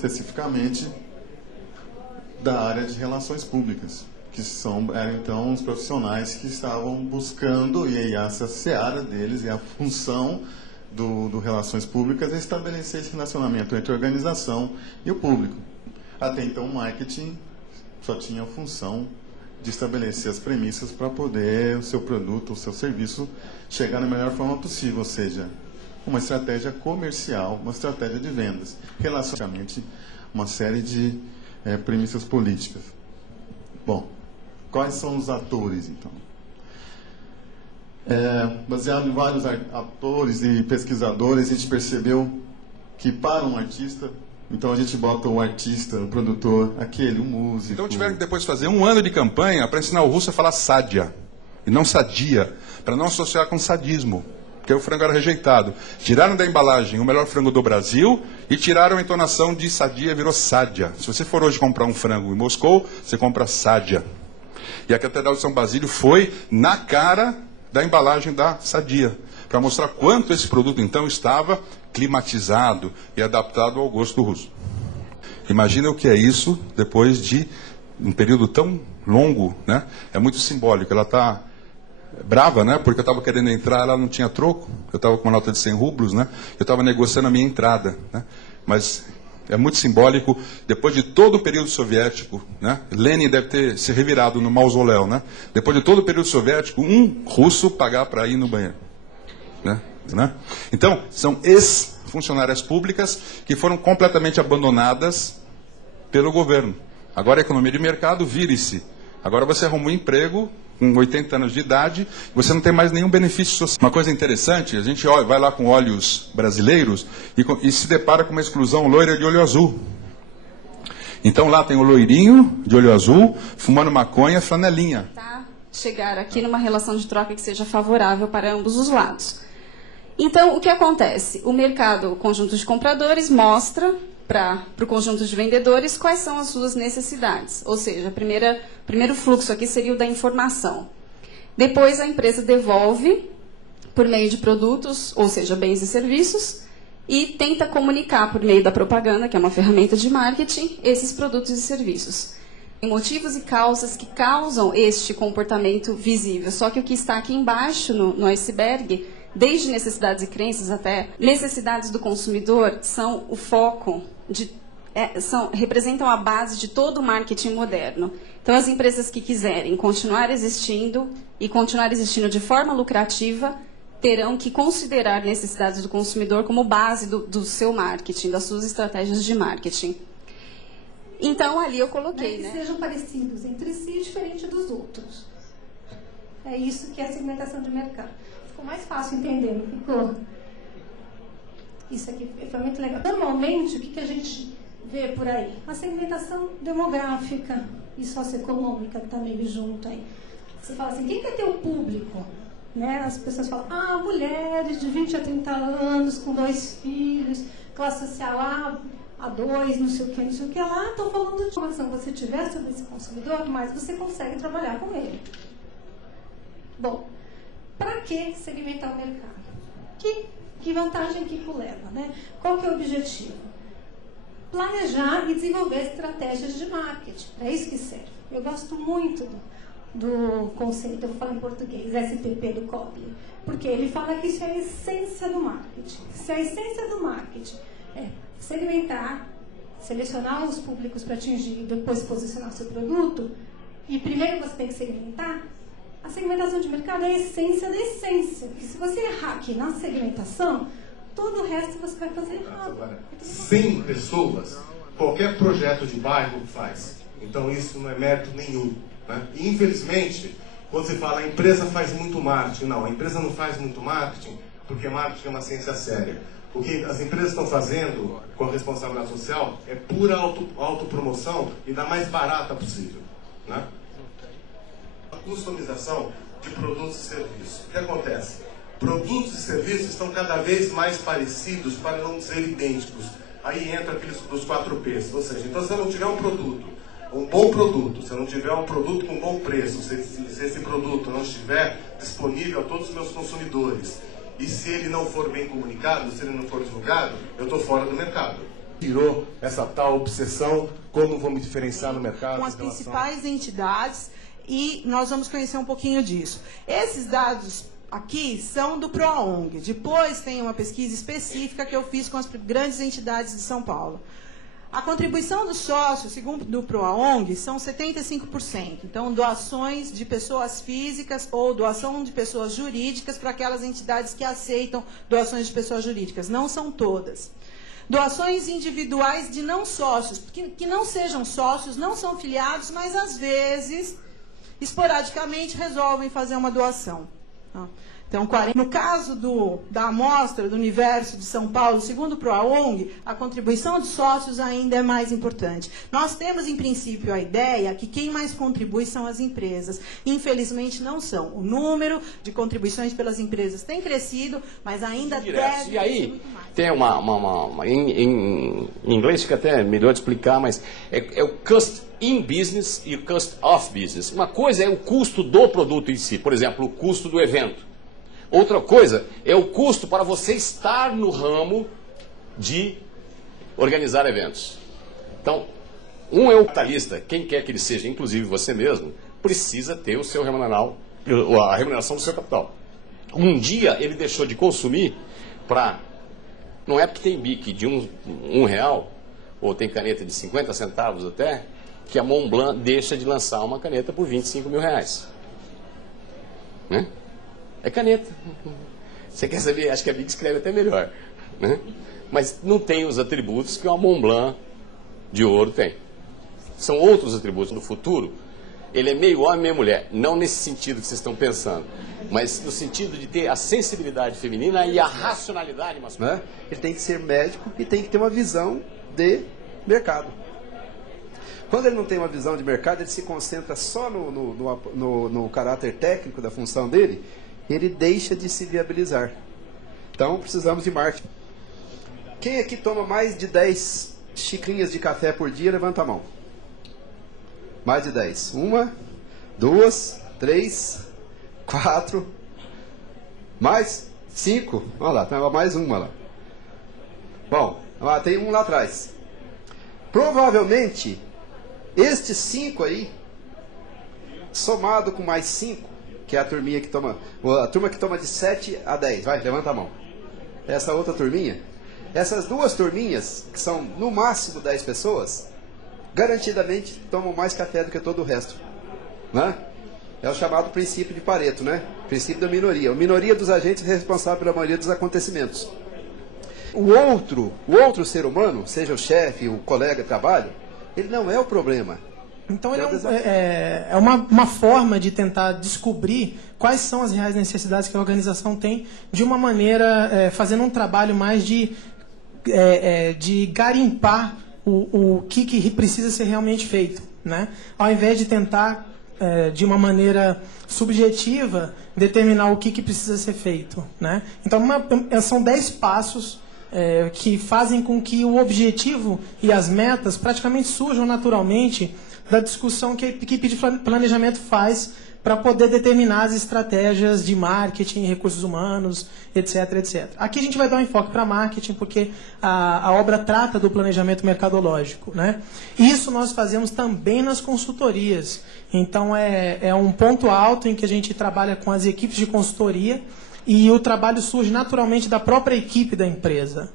especificamente da área de relações públicas, que eram então os profissionais que estavam buscando, e aí essa seara deles, e a função do Relações Públicas é estabelecer esse relacionamento entre a organização e o público. Até então o marketing só tinha a função de estabelecer as premissas para poder o seu produto, o seu serviço chegar na melhor forma possível, ou seja, uma estratégia comercial, uma estratégia de vendas, relacionamento uma série de premissas políticas. Bom, quais são os atores, então? Baseado em vários atores e pesquisadores, a gente percebeu que para um artista, então a gente bota o artista, o produtor, aquele, o músico... Então tiveram que depois fazer 1 ano de campanha para ensinar o russo a falar sádia, e não sadia, para não associar com sadismo, porque o frango era rejeitado. Tiraram da embalagem o melhor frango do Brasil e tiraram a entonação de sadia, virou sádia. Se você for hoje comprar um frango em Moscou, você compra sádia. E a Catedral de São Basílio foi na cara da embalagem da sadia, para mostrar quanto esse produto então estava climatizado e adaptado ao gosto russo. Imagina o que é isso depois de um período tão longo, né? É muito simbólico. Ela está brava, né? Porque eu estava querendo entrar, ela não tinha troco. Eu estava com uma nota de 100 rublos, né? Eu estava negociando a minha entrada, né? Mas é muito simbólico. Depois de todo o período soviético, né? Lenin deve ter se revirado no mausoléu, né? Depois de todo o período soviético, um russo pagar para ir no banheiro, né? Então, são ex-funcionárias públicas que foram completamente abandonadas pelo governo. Agora a economia de mercado, vire-se. Agora você arruma um emprego com 80 anos de idade, você não tem mais nenhum benefício social. Uma coisa interessante, a gente vai lá com óleos brasileiros e se depara com uma exclusão loira de olho azul. Então lá tem o loirinho de olho azul, fumando maconha, flanelinha. Chegar aqui numa relação de troca que seja favorável para ambos os lados. Então, o que acontece? O mercado, o conjunto de compradores, mostra para o conjunto de vendedores quais são as suas necessidades. Ou seja, o primeiro fluxo aqui seria o da informação. Depois, a empresa devolve por meio de produtos, ou seja, bens e serviços, e tenta comunicar por meio da propaganda, que é uma ferramenta de marketing, esses produtos e serviços. Tem motivos e causas que causam este comportamento visível. Só que o que está aqui embaixo, no iceberg, desde necessidades e crenças até necessidades do consumidor, são o foco, representam a base de todo o marketing moderno. Então, as empresas que quiserem continuar existindo e continuar existindo de forma lucrativa, terão que considerar necessidades do consumidor como base do seu marketing, das suas estratégias de marketing. Então, ali eu coloquei, que sejam parecidos entre si e diferentes dos outros. É isso que é a segmentação de mercado. Ficou mais fácil entender, não ficou? Isso aqui foi muito legal. Normalmente, o que a gente vê por aí? A segmentação demográfica e socioeconômica que está meio junto aí. Você fala assim, quem quer ter o público? Né? As pessoas falam, mulheres de 20 a 30 anos, com 2 filhos, classe social A2, não sei o que lá. Estou falando de informação que você tiver sobre esse consumidor, mas você consegue trabalhar com ele. Bom, para que segmentar o mercado? Que vantagem que isso leva, né? Qual que é o objetivo? Planejar e desenvolver estratégias de marketing. É isso que serve. Eu gosto muito do conceito, eu vou falar em português, SPP do Kotler, porque ele fala que isso é a essência do marketing. Se a essência do marketing é segmentar, selecionar os públicos para atingir e depois posicionar seu produto, e primeiro você tem que segmentar, a segmentação de mercado é a essência da essência. Porque se você errar aqui na segmentação, todo o resto você vai fazer errado. Agora, 100 pessoas, qualquer projeto de bairro faz. Então isso não é mérito nenhum. Né? E, infelizmente, quando você fala a empresa faz muito marketing, não, a empresa não faz muito marketing, porque marketing é uma ciência séria. O que as empresas estão fazendo com a responsabilidade social é pura autopromoção e da mais barata possível. Né? A customização de produtos e serviços. O que acontece? Produtos e serviços estão cada vez mais parecidos, para não dizer idênticos. Aí entra aqueles dos 4 P's. Ou seja, então se eu não tiver um produto, um bom produto, se eu não tiver um produto com bom preço, se esse produto não estiver disponível a todos os meus consumidores, e se ele não for bem comunicado, se ele não for divulgado, eu estou fora do mercado. tirou essa tal obsessão, como vamos diferenciar no mercado? Com as principais entidades, e nós vamos conhecer um pouquinho disso. Esses dados aqui são do PROONG. Depois tem uma pesquisa específica que eu fiz com as grandes entidades de São Paulo. A contribuição dos sócios, segundo o PROONG, são 75%. Então, doações de pessoas físicas ou doação de pessoas jurídicas para aquelas entidades que aceitam doações de pessoas jurídicas. Não são todas. Doações individuais de não sócios, que não sejam sócios, não são filiados, mas às vezes, esporadicamente, resolvem fazer uma doação. Então, no caso da amostra do universo de São Paulo, segundo o PROONG, a contribuição dos sócios ainda é mais importante. Nós temos, em princípio, a ideia que quem mais contribui são as empresas. Infelizmente, não são. O número de contribuições pelas empresas tem crescido, mas ainda deve crescer e aí, muito mais. Tem em inglês fica até melhor de explicar, mas é o cost in business e o cost of business. Uma coisa é o custo do produto em si, por exemplo, o custo do evento. Outra coisa é o custo para você estar no ramo de organizar eventos. Então, um é o capitalista, quem quer que ele seja, inclusive você mesmo, precisa ter o seu remuneral, a remuneração do seu capital. Um dia ele deixou de consumir para... Não é porque tem bique de um real, ou tem caneta de 50 centavos até, que a Montblanc deixa de lançar uma caneta por 25 mil reais. Né? É caneta. Você quer saber? Acho que a Bic escreve até melhor. Né? Mas não tem os atributos que uma Montblanc de ouro tem. São outros atributos. No futuro, ele é meio homem, meio mulher. Não nesse sentido que vocês estão pensando, mas no sentido de ter a sensibilidade feminina e a racionalidade masculina. Né? Ele tem que ser médico e tem que ter uma visão de mercado. Quando ele não tem uma visão de mercado, ele se concentra só no caráter técnico da função dele, ele deixa de se viabilizar. Então, precisamos de marketing. Quem aqui toma mais de 10 xicrinhas de café por dia, levanta a mão. Mais de 10. 1, 2, 3, 4, mais 5. Olha lá, tem mais uma lá. Bom, tem um lá atrás. Provavelmente, estes 5 aí, somado com mais 5, que é a turminha que toma, a turma que toma de 7 a 10, vai, levanta a mão. Essa outra turminha, essas duas turminhas, que são no máximo 10 pessoas, garantidamente tomam mais café do que todo o resto. Né? É o chamado princípio de Pareto, né? Princípio da minoria. A minoria dos agentes é responsável pela maioria dos acontecimentos. O outro ser humano, seja o chefe, o colega de trabalho, ele não é o problema. Então ele é uma forma de tentar descobrir quais são as reais necessidades que a organização tem, de uma maneira, fazendo um trabalho mais de garimpar o que precisa ser realmente feito, né? Ao invés de tentar, de uma maneira subjetiva, determinar o que precisa ser feito, né? Então são 10 passos que fazem com que o objetivo e as metas praticamente surjam naturalmente da discussão que a equipe de planejamento faz para poder determinar as estratégias de marketing, recursos humanos, etc, etc. Aqui a gente vai dar um enfoque para marketing, porque a obra trata do planejamento mercadológico, né? Isso nós fazemos também nas consultorias. Então é um ponto alto em que a gente trabalha com as equipes de consultoria, e o trabalho surge naturalmente da própria equipe da empresa.